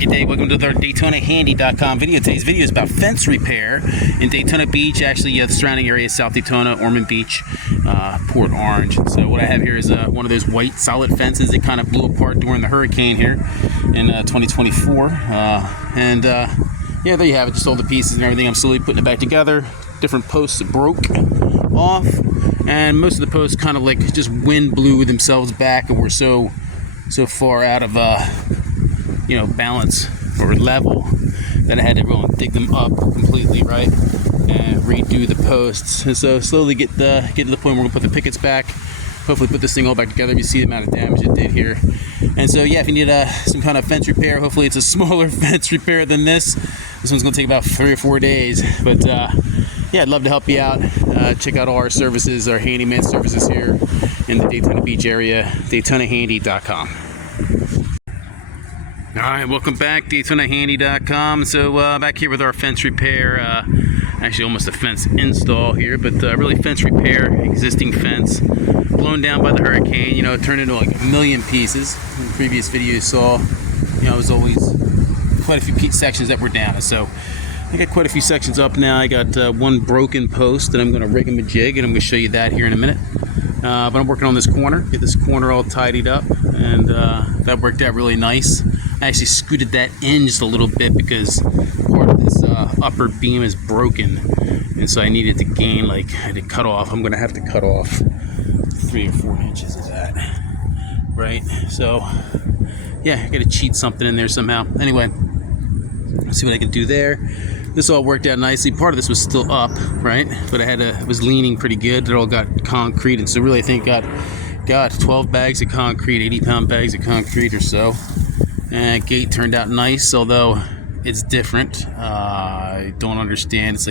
Good day, welcome to our DaytonaHandy.com video. Today's video is about fence repair in Daytona Beach, actually the surrounding area, South Daytona, Ormond Beach, Port Orange. So what I have here is one of those white solid fences that kind of blew apart during the hurricane here in 2024. Yeah, there you have it, just all the pieces and everything. I'm slowly putting it back together. Different posts broke off, and most of the posts kind of like just wind blew themselves back and were so far out of balance or level that I had to really dig them up completely, right, and redo the posts. And so slowly get to the point where we're gonna put the pickets back, hopefully put this thing all back together. You see the amount of damage it did here. And so yeah, if you need some kind of fence repair, hopefully it's a smaller fence repair than this. This one's gonna take about 3 or 4 days, but yeah, I'd love to help you out. Check out all our services, our handyman services here in the Daytona Beach area, DaytonaHandy.com. Alright, welcome back, DaytonaHandy.com. So back here with our fence repair, actually almost a fence install here, but really fence repair, existing fence, blown down by the hurricane, it turned into like a million pieces. In the previous video you saw, it was always quite a few sections that were down. So I got quite a few sections up now. I got one broken post that I'm going to rig and jig, and I'm going to show you that here in a minute. But I'm working on this corner, get this corner all tidied up, and that worked out really nice. I actually scooted that in just a little bit because part of this upper beam is broken, and so I needed to gain, I had to cut off. I'm going to have to cut off 3 or 4 inches of that, right? So yeah, I got to cheat something in there somehow. Anyway, let's see what I can do there. This all worked out nicely. Part of this was still up, right? But it was leaning pretty good. It all got concrete, and so really I think got 12 bags of concrete, 80-pound bags of concrete or so. And gate turned out nice, although it's different. I don't understand. It's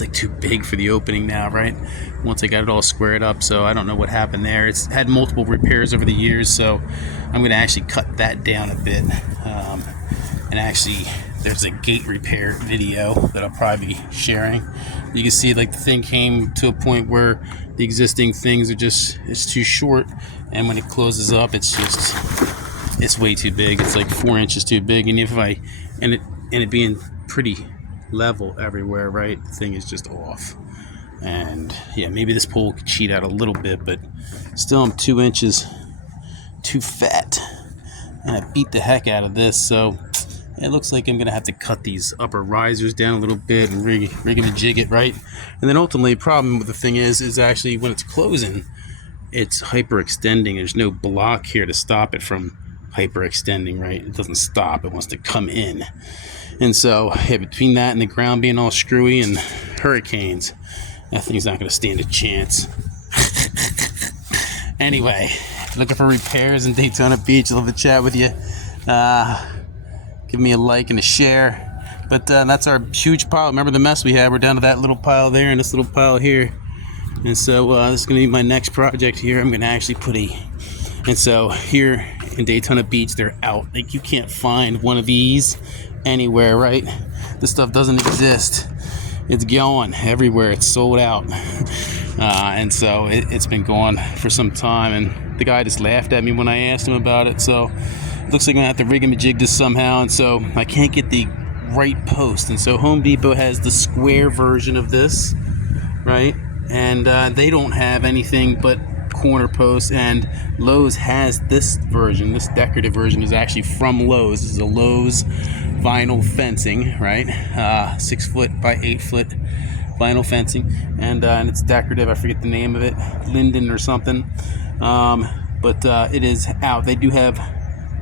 like too big for the opening now, right? Once I got it all squared up, so I don't know what happened there. It's had multiple repairs over the years, so I'm going to actually cut that down a bit. And actually, there's a gate repair video that I'll probably be sharing. You can see the thing came to a point where the existing things it's too short, and when it closes up, it's way too big. It's like 4 inches too big, and it being pretty level everywhere, right? The thing is just off. And yeah, maybe this pole could cheat out a little bit, but still I'm 2 inches too fat, and I beat the heck out of this. So it looks like I'm gonna have to cut these upper risers down a little bit and rig and jig it, right? And then ultimately, the problem with the thing is actually when it's closing, it's hyperextending. There's no block here to stop it from hyperextending, right? It doesn't stop, it wants to come in. And so yeah, between that and the ground being all screwy and hurricanes, that thing's not going to stand a chance. Anyway, looking for repairs in Daytona Beach, I'd love to chat with you. Give me a like and a share. But that's our huge pile. Remember the mess we had? We're down to that little pile there and this little pile here. And so this is going to be my next project here. I'm going to actually and so here in Daytona Beach, they're out. You can't find one of these anywhere, right? This stuff doesn't exist. It's going everywhere. It's sold out. And so it's been gone for some time. And the guy just laughed at me when I asked him about it. So it looks like I'm going to have to rig and jig this somehow. And so I can't get the right post. And so Home Depot has the square version of this, right? And they don't have anything but corner posts, and Lowe's has this version. This decorative version is actually from Lowe's. This is a Lowe's vinyl fencing, right? 6 foot by 8 foot vinyl fencing, and it's decorative. I forget the name of it, Linden or something. But it is out. They do have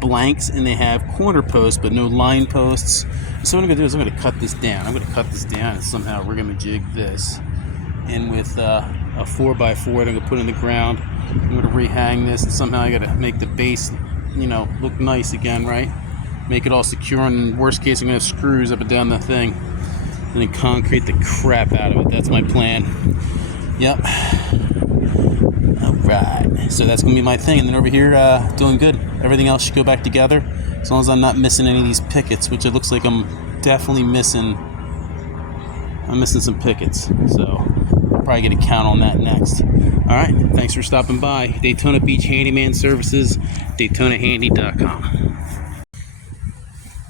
blanks and they have corner posts, but no line posts. So what I'm gonna do is I'm gonna cut this down. I'm gonna cut this down and somehow we're gonna jig this in with a 4x4 that I'm gonna put in the ground. I'm gonna rehang this, and somehow I gotta make the base, look nice again, right? Make it all secure, and in worst case, I'm gonna have screws up and down the thing, and then concrete the crap out of it. That's my plan. Yep. All right. So that's gonna be my thing, and then over here, doing good. Everything else should go back together, as long as I'm not missing any of these pickets, which it looks like I'm definitely missing. I'm missing some pickets, so I'll probably get a count on that next. All right, thanks for stopping by. Daytona Beach Handyman Services, DaytonaHandy.com.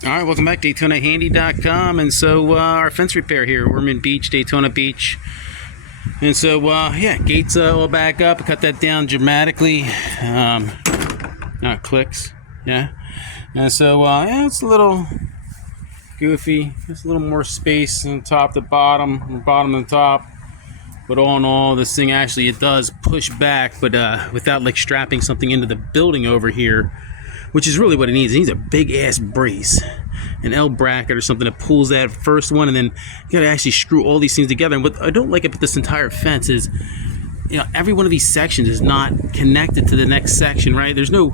All right, welcome back, DaytonaHandy.com. And so our fence repair here, Ormond Beach, Daytona Beach. And so, yeah, gates all back up. Cut that down dramatically. Now it clicks, yeah. And so, yeah, it's a little goofy. Just a little more space on top to bottom, and bottom to top. But all in all, this thing actually, it does push back, but without like strapping something into the building over here, which is really what it needs. It needs a big ass brace, an L bracket or something that pulls that first one, and then you gotta actually screw all these things together. And what I don't like about this entire fence is, you know, every one of these sections is not connected to the next section, right? There's no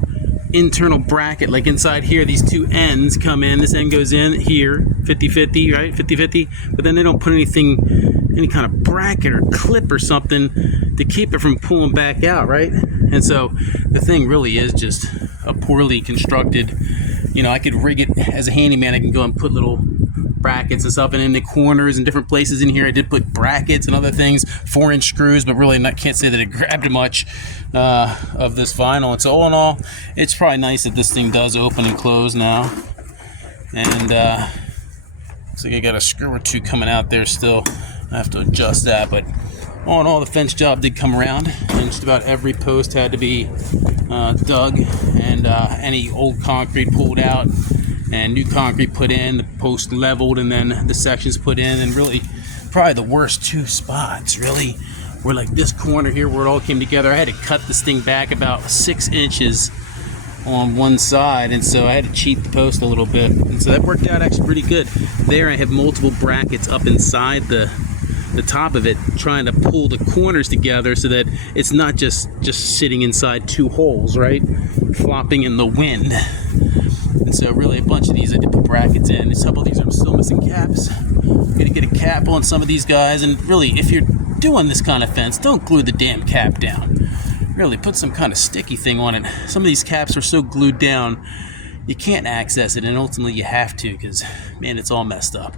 internal bracket. Like inside here, these two ends come in. This end goes in here, 50-50, right? 50-50. But then they don't put anything, any kind of bracket or clip or something to keep it from pulling back out, right? And so the thing really is just a poorly constructed, you know, I could rig it as a handyman. I can go and put little brackets and stuff, and in the corners and different places in here I did put brackets and other things, 4-inch screws, but really can't say that it grabbed much of this vinyl. And so all in all, it's probably nice that this thing does open and close now. And looks like I got a screw or two coming out there still. I have to adjust that, but all in all, the fence job did come around, and just about every post had to be dug, and any old concrete pulled out and new concrete put in, the post leveled, and then the sections put in. And really probably the worst two spots really were like this corner here where it all came together. I had to cut this thing back about 6 inches on one side, and so I had to cheat the post a little bit, and so that worked out actually pretty good. There I have multiple brackets up inside the top of it, trying to pull the corners together so that it's not just sitting inside two holes, right, flopping in the wind. And so really a bunch of these I did put brackets in. A couple of these are still missing caps. Gotta get a cap on some of these guys. And really, if you're doing this kind of fence, don't glue the damn cap down. Really put some kind of sticky thing on it. Some of these caps are so glued down you can't access it, and ultimately you have to, because man, it's all messed up.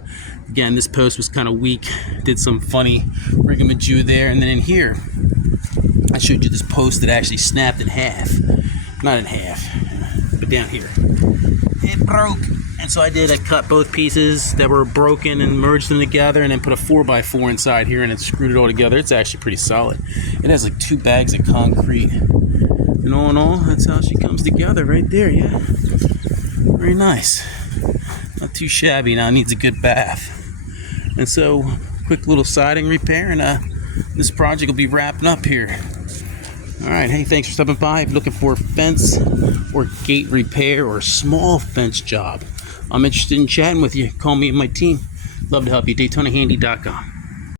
Again, this post was kind of weak. Did some funny rigamajou there, and then in here I showed you this post that actually snapped in half. Not in half, but down here it broke. And so I cut both pieces that were broken and merged them together, and then put a 4x4 inside here, and it screwed it all together. It's actually pretty solid. It has like 2 bags of concrete, and all in all, that's how she comes together right there. Yeah, very nice, not too shabby. Now it needs a good bath. And so quick little siding repair, and this project will be wrapping up here. All right, hey, thanks for stopping by. If you're looking for fence or gate repair or small fence job, I'm interested in chatting with you. Call me and my team. Love to help you. DaytonaHandy.com.